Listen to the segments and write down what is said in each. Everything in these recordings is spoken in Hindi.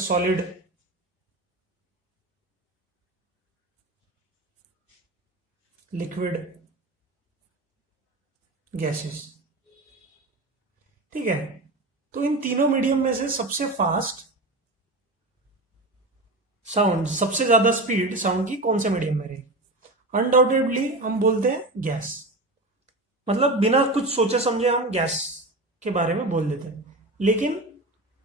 जैसे सॉलिड, लिक्विड, गैसेस। ठीक है, तो इन तीनों मीडियम में से सबसे फास्ट साउंड, सबसे ज्यादा स्पीड साउंड की कौन से मीडियम में रहेगी? अनडाउटेडली हम बोलते हैं गैस। मतलब बिना कुछ सोचे समझे हम गैस के बारे में बोल देते हैं, लेकिन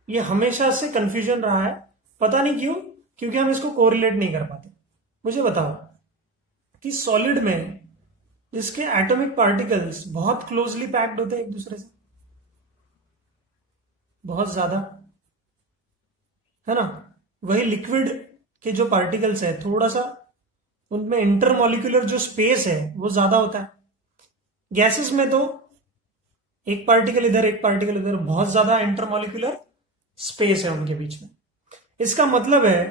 ये हमेशा से कंफ्यूजन रहा है, पता नहीं क्यों, क्योंकि हम इसको कोरिलेट नहीं कर पाते। मुझे बताओ कि सॉलिड में इसके एटॉमिक पार्टिकल्स बहुत क्लोजली पैक्ड होते हैं एक दूसरे से, बहुत ज्यादा, है ना। वही लिक्विड के जो पार्टिकल्स है थोड़ा सा उनमें इंटरमॉलिक्यूलर जो स्पेस है वो ज्यादा होता है। गैसेस में तो एक पार्टिकल इधर एक पार्टिकल इधर, बहुत ज्यादा इंटरमॉलिक्यूलर स्पेस है उनके बीच में। इसका मतलब है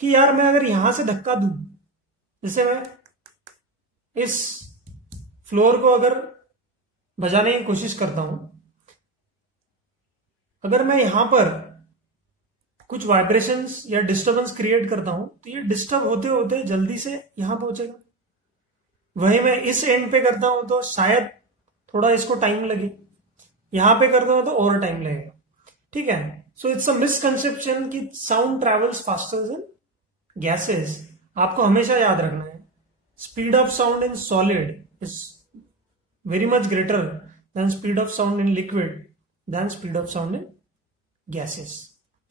कि यार मैं अगर यहां से धक्का दूं, जैसे मैं इस फ्लोर को अगर बजाने की कोशिश करता हूं, अगर मैं यहां पर कुछ वाइब्रेशंस या डिस्टरबेंस क्रिएट करता हूं तो ये डिस्टर्ब होते होते जल्दी से यहां पहुंचेगा। वही मैं इस एंड पे करता हूं तो शायद थोड़ा इसको टाइम लगे, यहां पे करता हूं तो और टाइम लगेगा। ठीक है, सो इट्स अ मिसकंसेप्शन कि sound travels faster than gases. आपको हमेशा याद रखना है, speed of sound in solid is very much greater than speed of sound in liquid than speed of sound in gases.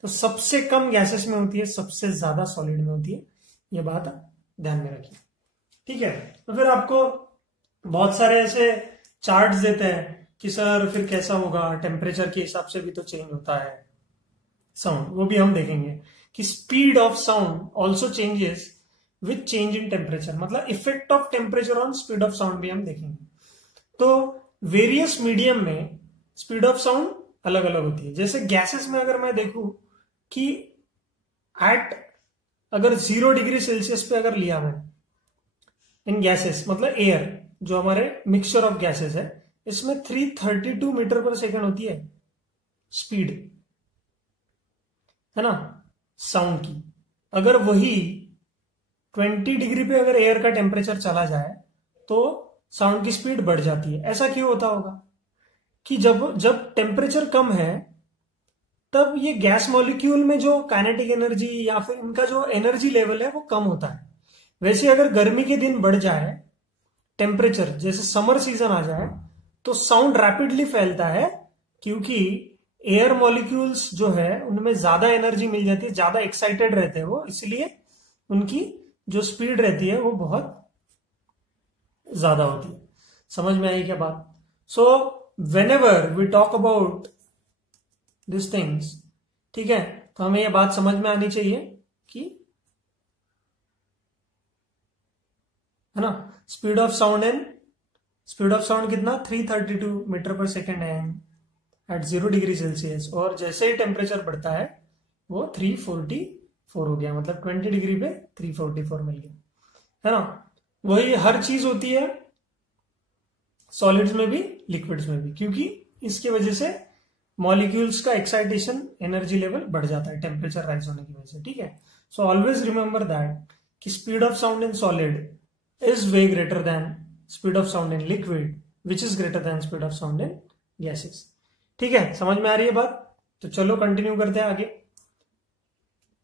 तो सबसे कम गैसेस में होती है, सबसे ज्यादा सॉलिड में होती है, ये बात ध्यान में रखिए। ठीक है, तो फिर आपको बहुत सारे ऐसे चार्ट्स देते हैं कि सर फिर कैसा होगा, टेम्परेचर के हिसाब से भी तो चेंज होता है साउंड, वो भी हम देखेंगे कि speed of sound also changes with change in temperature, मतलब effect of temperature on speed of sound भी हम देखेंगे। तो वेरियस मीडियम में स्पीड ऑफ साउंड अलग अलग होती है। जैसे गैसेस में अगर मैं देखूं कि एट अगर 0 डिग्री सेल्सियस पे अगर लिया मैं इन गैसेस, मतलब एयर जो हमारे मिक्सचर ऑफ गैसेस है, इसमें 332 मीटर पर सेकेंड होती है स्पीड, है ना, साउंड की। अगर वही 20 डिग्री पे अगर एयर का टेम्परेचर चला जाए तो साउंड की स्पीड बढ़ जाती है। ऐसा क्यों होता होगा कि जब जब टेम्परेचर कम है तब ये गैस मॉलिक्यूल में जो काइनेटिक एनर्जी या फिर इनका जो एनर्जी लेवल है वो कम होता है। वैसे अगर गर्मी के दिन बढ़ जाए टेम्परेचर, जैसे समर सीजन आ जाए, तो साउंड रैपिडली फैलता है, क्योंकि एयर मॉलिक्यूल्स जो है उनमें ज्यादा एनर्जी मिल जाती है, ज्यादा एक्साइटेड रहते हैं वो, इसलिए उनकी जो स्पीड रहती है वो बहुत ज्यादा होती है। समझ में आई क्या बात? So whenever we talk about this things, ठीक है, तो हमें यह बात समझ में आनी चाहिए कि, है ना, स्पीड ऑफ साउंड कितना 332 मीटर पर सेकेंड है एट 0 डिग्री सेल्सियस, और जैसे ही टेम्परेचर बढ़ता है वो 344 हो गया, मतलब 20 डिग्री पे 344 मिल गया, है ना। वही हर चीज होती है सॉलिड्स में भी लिक्विड्स में भी, क्योंकि इसकी वजह से मॉलिक्यूल्स का एक्साइटेशन एनर्जी लेवल बढ़ जाता है टेम्परेचर राइज होने की वजह से। ठीक है, सो ऑलवेज रिमेंबर दैट कि speed of sound in solid is way greater than speed of sound in liquid, which is greater than speed of sound in gases. ठीक है, समझ में आ रही है बात? तो चलो कंटिन्यू करते हैं आगे।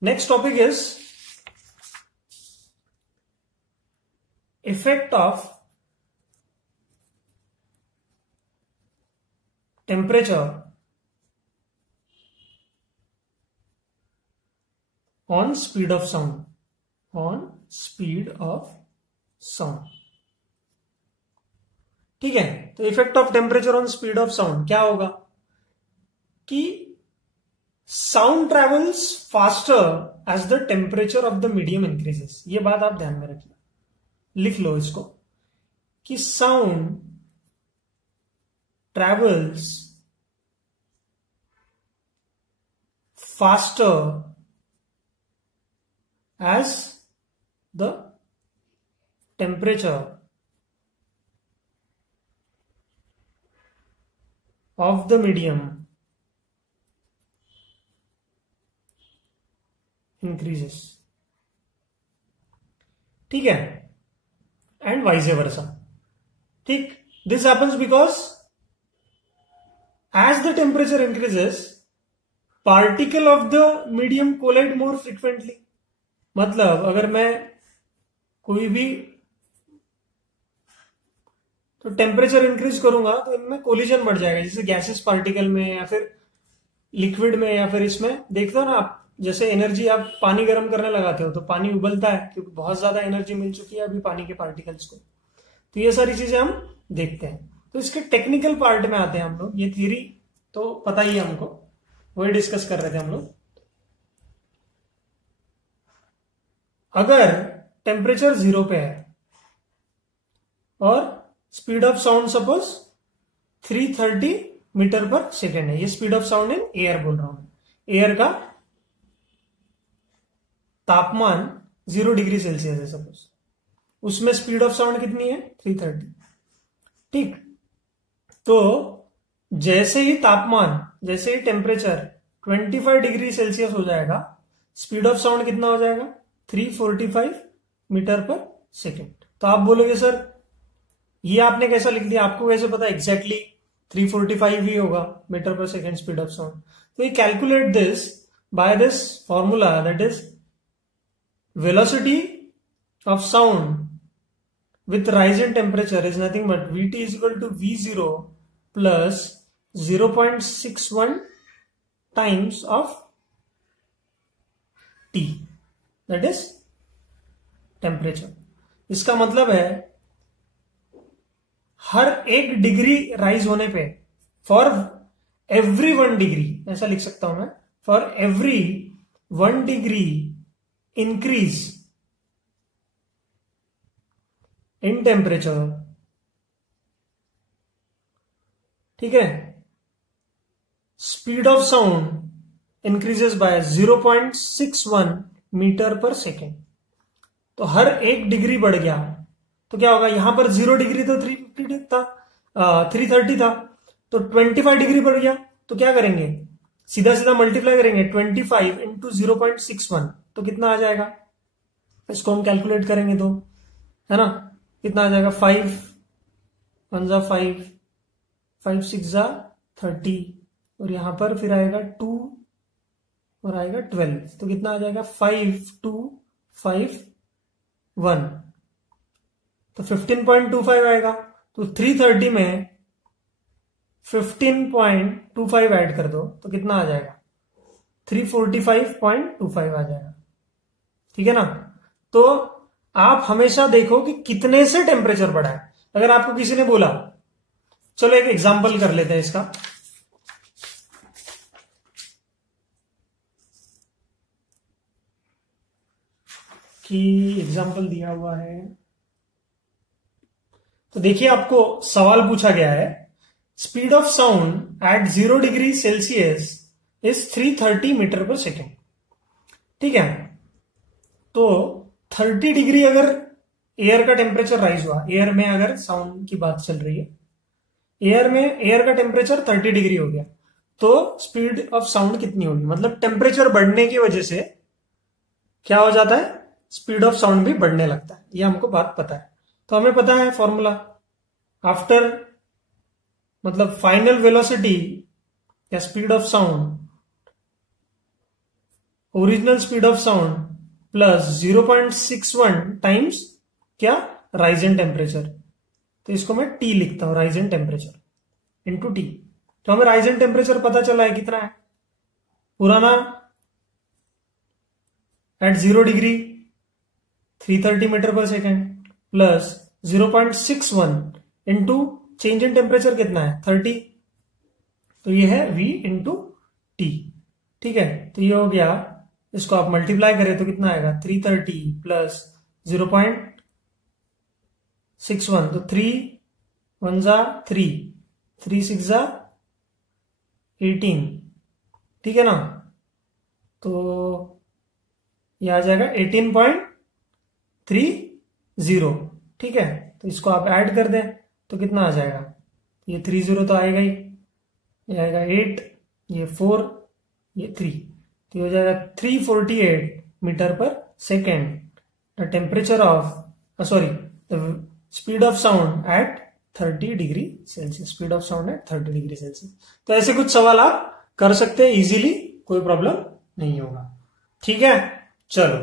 Next topic is effect of temperature on speed of sound, on speed of sound. ठीक है, तो effect of temperature on speed of sound क्या होगा कि sound travels faster as the temperature of the medium increases. ये बात आप ध्यान में रखिए, लिख लो इसको कि sound travels faster as the temperature of the medium increases, ठीक है, एंड वाइस वर्सा, ठीक। This happens because as the temperature increases particle of the medium collide more frequently. मतलब अगर मैं कोई भी तो टेम्परेचर इंक्रीज करूंगा तो इनमें कोलिजन बढ़ जाएगा, जैसे गैसेस पार्टिकल में या फिर लिक्विड में या फिर इसमें। देखते हो ना आप, जैसे एनर्जी आप पानी गर्म करने लगाते हो तो पानी उबलता है क्योंकि बहुत ज्यादा एनर्जी मिल चुकी है अभी पानी के पार्टिकल्स को। तो ये सारी चीजें हम देखते हैं। तो इसके टेक्निकल पार्ट में आते हैं हम लोग। ये थ्योरी तो पता ही है हमको, वही डिस्कस कर रहे थे हम लोग। अगर टेम्परेचर 0 पे है और speed of sound suppose 330 metre पर सेकेंड है, ये speed of sound in air बोल रहा हूं। एयर का तापमान 0 डिग्री सेल्सियस है सपोज, उसमें स्पीड ऑफ साउंड कितनी है 330, ठीक। तो जैसे ही तापमान, जैसे ही टेम्परेचर 25 डिग्री सेल्सियस हो जाएगा, स्पीड ऑफ साउंड कितना हो जाएगा 345 मीटर पर सेकेंड। तो आप बोलोगे सर ये आपने कैसा लिख दिया, आपको कैसे पता एग्जैक्टली 345 ही होगा मीटर पर सेकेंड स्पीड ऑफ साउंड। तो ये calculate this by this formula, that is velocity of sound with rise in temperature is nothing but Vt is equal to V0 plus 0.61 times of T, that is temperature। इसका मतलब है हर 1 डिग्री राइज होने पे, फॉर एवरी 1 डिग्री, ऐसा लिख सकता हूं मैं, for every 1 degree increase in temperature, ठीक है, speed of sound increases by 0.61 metre पर सेकेंड। तो हर 1 डिग्री बढ़ गया तो क्या होगा, यहां पर 0 डिग्री तो 350 था, 330 था, तो 25 डिग्री बढ़ गया तो क्या करेंगे, सीधा सीधा मल्टीप्लाई करेंगे 25 इंटू 0.61, तो कितना आ जाएगा, इसको हम कैलकुलेट करेंगे तो, है ना, कितना आ जाएगा 5 1 जा 5, 5 6 जा 30, और यहां पर फिर आएगा 2 और आएगा 12, तो कितना आ जाएगा 5 2 5 1, तो 15.25 आएगा। तो 330 में 15.25 ऐड कर दो तो कितना आ जाएगा 345.25 आ जाएगा, ठीक है ना। तो आप हमेशा देखो कि कितने से टेम्परेचर बढ़ा है। अगर आपको किसी ने बोला, चलो एक एग्जांपल कर लेते हैं इसका, कि एग्जांपल दिया हुआ है, तो देखिए आपको सवाल पूछा गया है, speed of sound at 0 degree Celsius is 330 metre पर सेकेंड, ठीक है। तो 30 डिग्री अगर एयर का टेम्परेचर राइज हुआ, एयर में अगर साउंड की बात चल रही है, एयर का टेम्परेचर 30 डिग्री हो गया, तो स्पीड ऑफ साउंड कितनी होगी, मतलब टेम्परेचर बढ़ने की वजह से क्या हो जाता है, स्पीड ऑफ साउंड भी बढ़ने लगता है। ये हमको बात पता है। तो हमें पता है फॉर्मूला, आफ्टर मतलब फाइनल वेलोसिटी या speed of sound, original speed of sound plus 0.61 times क्या, राइज इन टेम्परेचर। तो इसको मैं टी लिखता हूं, rise in temperature into T. तो हमें राइज इन टेम्परेचर पता चला है कितना है, पुराना एट 0 डिग्री 330 मीटर पर second plus 0.61 into change in temperature कितना है 30, तो ये है V इंटू टी, ठीक है। तो ये हो गया, इसको आप मल्टीप्लाई करें तो कितना आएगा 330 प्लस 0.61, तो 3 1 जा 3, 3 6 जा 18, ठीक है ना। तो ये आ जाएगा 18.30, ठीक है। तो इसको आप ऐड कर दें तो कितना आ जाएगा, ये 30 तो आएगा ही, ये आएगा 8, ये 4, ये 3, तो ये हो जाएगा 348 मीटर पर second, the temperature of the speed of sound eight 30 degree Celsius, speed of sound eight 30 degree Celsius. तो ऐसे कुछ सवाल आप कर सकते हैं इजीली, कोई प्रॉब्लम नहीं होगा। ठीक है, चलो